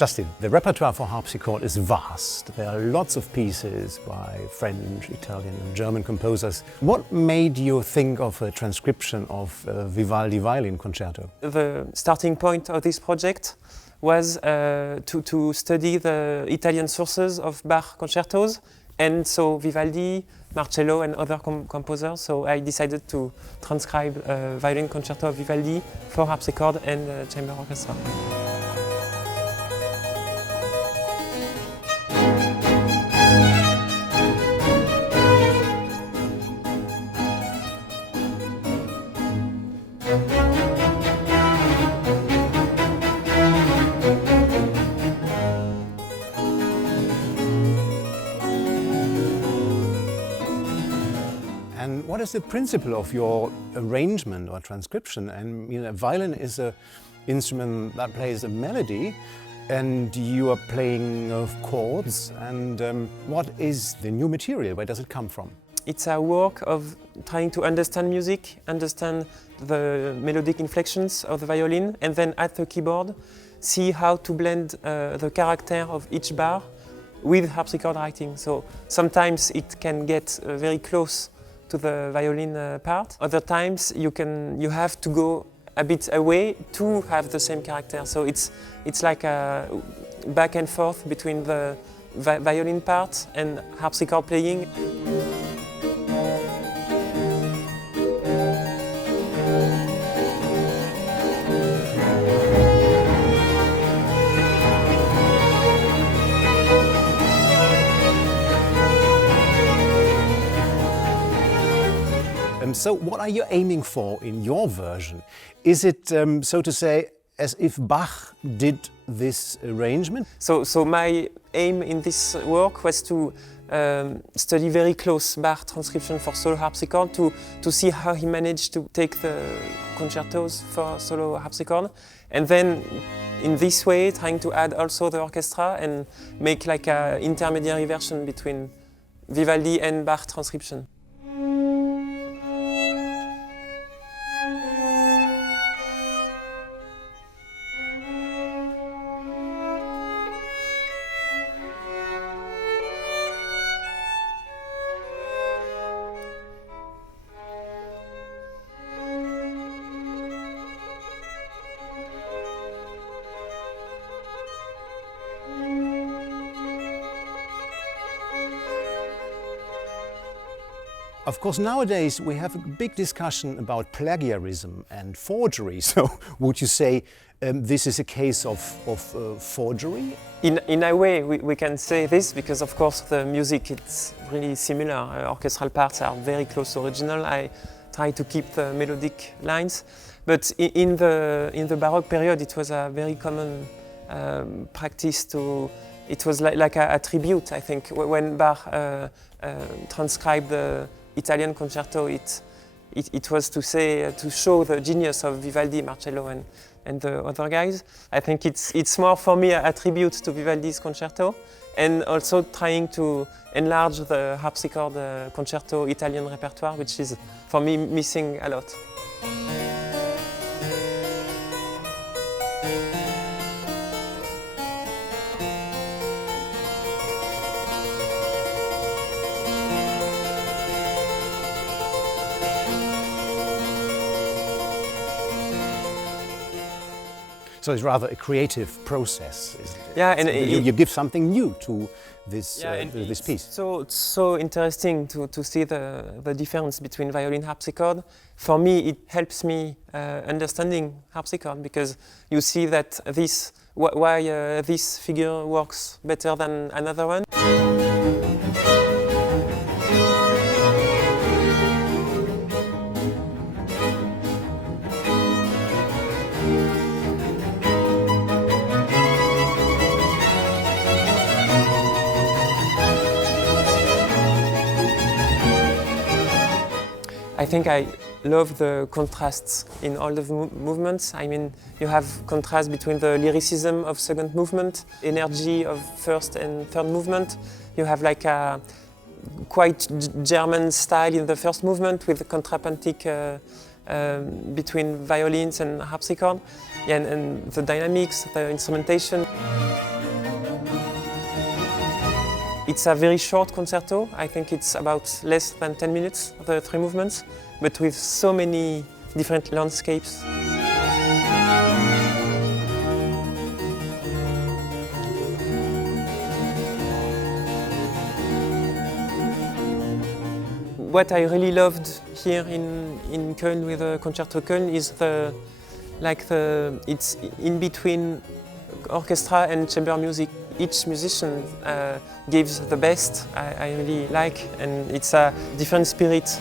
Justin, the repertoire for harpsichord is vast. There are lots of pieces by French, Italian and German composers. What made you think of a transcription of Vivaldi violin concerto? The starting point of this project was to study the Italian sources of Bach concertos, and so Vivaldi, Marcello and other composers. So I decided to transcribe a violin concerto of Vivaldi for harpsichord and chamber orchestra. And what is the principle of your arrangement or transcription? And you know, violin is an instrument that plays a melody, and you are playing chords. And what is the new material? Where does it come from? It's a work of trying to understand music, understand the melodic inflections of the violin, and then at the keyboard see how to blend the character of each bar with harpsichord writing. So sometimes it can get very close to the violin part. Other times you have to go a bit away to have the same character. So it's like a back and forth between the violin part and harpsichord playing. So what are you aiming for in your version? Is it, so to say, as if Bach did this arrangement? So my aim in this work was to study very close Bach transcription for solo harpsichord to see how he managed to take the concertos for solo harpsichord, and then in this way trying to add also the orchestra and make like an intermediary version between Vivaldi and Bach transcription. Of course, nowadays we have a big discussion about plagiarism and forgery. So would you say this is a case of forgery? In a way we can say this, because of course the music is really similar. Orchestral parts are very close to original. I try to keep the melodic lines. But in the Baroque period it was a very common practice to... It was like a tribute, I think. When Bach transcribed the Italian concerto, it was to say, to show the genius of Vivaldi, Marcello and the other guys. I think it's more for me a tribute to Vivaldi's concerto, and also trying to enlarge the harpsichord concerto Italian repertoire, which is for me missing a lot. So it's rather a creative process, isn't it? Yeah, and you give something new to this, this piece. So it's so interesting to see the difference between violin harpsichord. For me, it helps me understanding harpsichord, because you see that why this figure works better than another one. I think I love the contrasts in all the movements. I mean, you have contrast between the lyricism of second movement, energy of first and third movement. You have like a quite German style in the first movement with the contrapuntic between violins and harpsichord, and the dynamics, the instrumentation. It's a very short concerto. I think it's about less than 10 minutes, the three movements, but with so many different landscapes. What I really loved here in Köln with the Concerto Köln is it's in between orchestra and chamber music. Each musician gives the best I really like, and it's a different spirit.